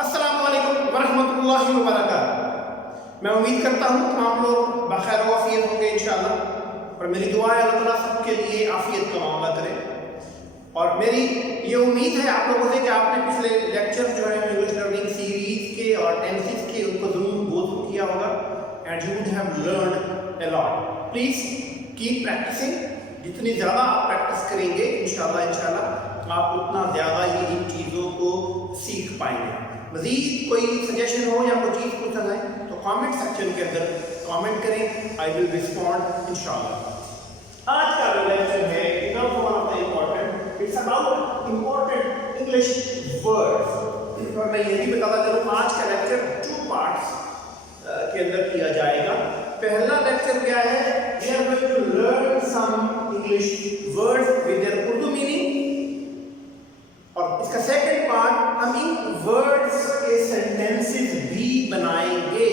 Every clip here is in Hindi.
अस्सलामु अलैकुम वरहमतुल्लाहि वबरकातुहू। मैं उम्मीद करता हूँ कि आप लोग बखैर आफियत होंगे इंशाअल्लाह, और मेरी दुआ है अल्लाह ताला सबके लिए आफियत का मामला करे। और मेरी ये उम्मीद है आप लोगों से कि आपने पिछले लेक्चर जो है इंग्लिश लर्निंग सीरीज के और टेंसेस के उनको ज़रूर गो थ्रू किया होगा and you would have learned a lot. Please keep practising. जितनी ज़्यादा आप प्रैक्टिस करेंगे इंशाअल्लाह आप उतना ज़्यादा ही इन चीज़ों को सीख पाएंगे। मज़ीद कोई सजेशन हो या कोई चीज़ पूछना है तो कमेंट सेक्शन के अंदर कमेंट करें, आई विल रिस्पॉन्ड इंशाअल्लाह। आज का जो लेक्चर है it's about important English words. और मैं ये भी बताता चलूँ आज का लेक्चर 2 पार्ट्स के अंदर किया जाएगा। पहला लेक्चर क्या है, we are going to learn some English words with their Urdu meaning, और इसका सेकंड पार्ट हम इन वर्ड्स के सेंटेंसेस भी बनाएंगे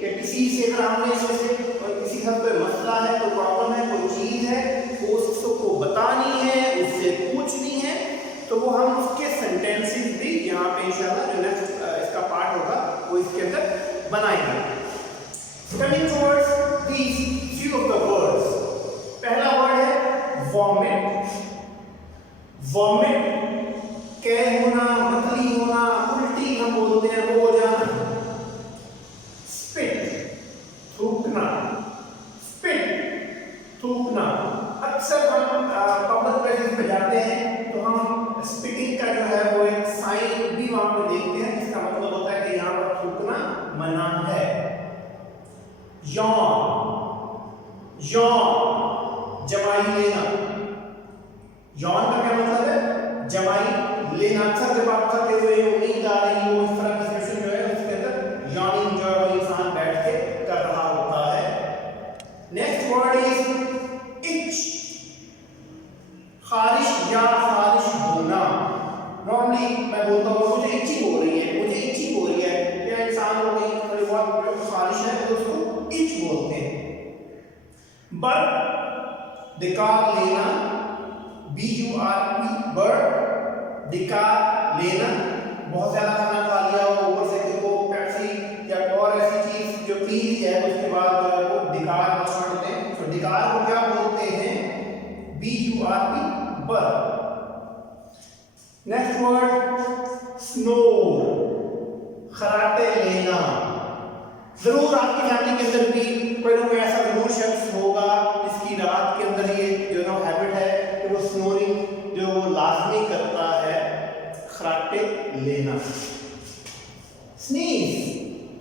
कि किसी से अगर हमने इसमें और किसी का कोई मसला है, कोई प्रॉब्लम है, कोई चीज है वो उसको बतानी है, उससे पूछनी है, तो वो हम उसके सेंटेंसेस भी यहाँ पे इंशाल्लाह जो नेक्स्ट इसका पार्ट होगा वो इसके अंदर बनाएंगे। Coming towards these few of the words, पहला वर्ड है vomit। vomit कह होना, मतली होना, उल्टी हम बोलते हैं वो हो जाना। स्पिट थूकना, स्पिट थूकना। अक्सर हम पब्लिक प्लेसेस पे जाते हैं तो हम स्पिटिंग का जो है वो एक साइन भी वहां पे देखते हैं, इसका मतलब होता है कि यहाँ पर थूकना मना है। यौन, यौन जमाई लेना। यौन का क्या मतलब है? जमाई लेना। अक्सर जब आप थके हुए हो, नींद आ रही हो, इस तरह की सिचुएशन जो है उसके अंदर यॉर्निंग जो है इंसान बैठ के कर रहा होता है। Next word is itch. खारिश या खारिश होना। नॉर्मली मैं बोलता हूँ मुझे इचिंग हो रही है, मुझे इचिंग हो रही है, क्या इंसान को नहीं थोड़ी बहुत खारिश है तो उसको इच बोलते हैं। बर्ड दिकार लेना, BURD बर्ड दिकार लेना। बहुत ज्यादा खाना खा लिया हो, ऊपर से देखो पेप्सी या और ऐसी चीज जो पी ली है उसके बाद जो है वो दिकार छोड़ते हैं। तो दिकार को क्या बोलते हैं? BURD bird. Next word snore, खराटे लेना। जरूर आपकी फैमिली के अंदर भी कोई ना कोई ऐसा जरूर शख्स होगा जिसकी रात के अंदर ये जो ना हैबिट है कि वो स्नोरिंग जो वो लाजमी करता है, खराटे लेना। स्नीज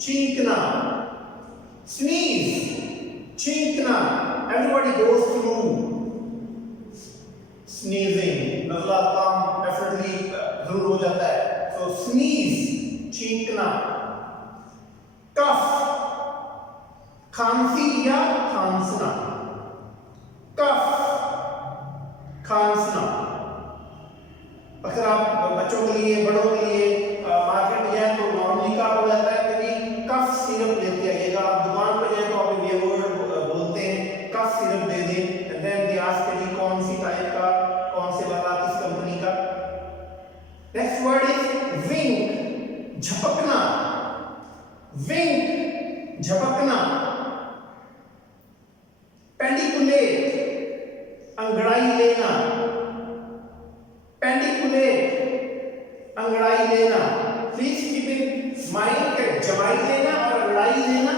चींकना, स्नीज चींकना। एवरीबॉडी गोस थ्रू स्नीजिंग, नज़ला काम डेफिनेटली जरूर हो जाता है। सो स्नीज चींकना। कफ खांसी या खांसना। कफ खांसना। अगर आप बच्चों के लिए, बड़ों के लिए मार्केट में जाए तो नॉर्मली क्या हो जाता है कि कफ सिरप लेते आइएगा। आप दुकान पे जाए तो आप ये वर्ड बोलते हैं कफ सिरप दे दें, देन दे आस्क जी कौन सी टाइप का, कौन से वाला, किस कंपनी का। नेक्स्ट वर्ड इज विंक, झपकना। विंक झपकना। पेंडिकुलेट अंगड़ाई लेना, पेंडिकुलेट अंगड़ाई लेना। प्लीज कीप इन माइंड कि जमाई लेना और अंगड़ाई लेना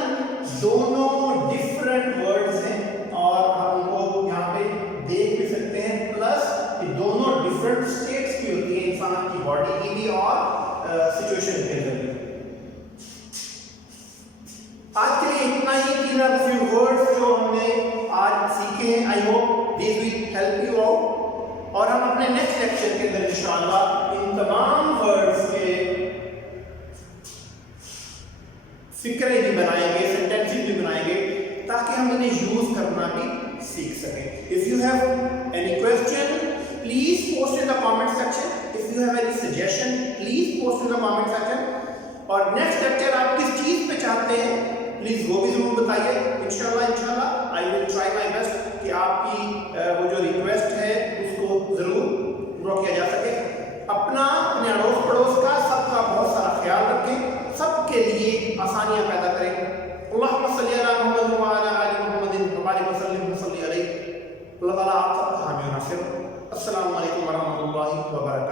दोनों डिफरेंट वर्ड्स हैं और हम उनको यहाँ पे देख भी सकते हैं। प्लस ये दोनों डिफरेंट स्टेट्स की होती है, इंसान की बॉडी की भी और सिचुएशन के अंदर भी। आज के लिए इतना ही। 3 वर्ड्स जो हमने आज सीखे हैं, I hope this will help you out. और हम अपने नेक्स्ट लेक्चर के अंदर इंशाअल्लाह इन तमाम वर्ड्स के फिक्रे भी बनाएंगे, सेंटेंसेस भी बनाएंगे, ताकि हम इन्हें यूज करना भी सीख सकें। If you have any question please post in the comment section. If you have any suggestion please post in the comment section. और नेक्स्ट लेक्चर आप किस चीज पे चाहते हैं प्लीज वो भी जरूर बताइए। इंशाल्लाह I will try my best कि आपकी वो जो रिक्वेस्ट है उसको जरूर पूरा किया जा सके। अपना, अपने अड़ोस पड़ोस का, सबका बहुत सारा ख्याल रखें, सबके लिए आसानियाँ पैदा करें। अल्लाहुम्मा सल्ली अला मुहम्मद व अला आलि मुहम्मदिन व बारिक व सल्लिम व सल्ली अलैहि। अल्लाह ताला आप सबका हामी और नासिर। अस्सलामु अलैकुम व रहमतुल्लाहि व बरकातहू।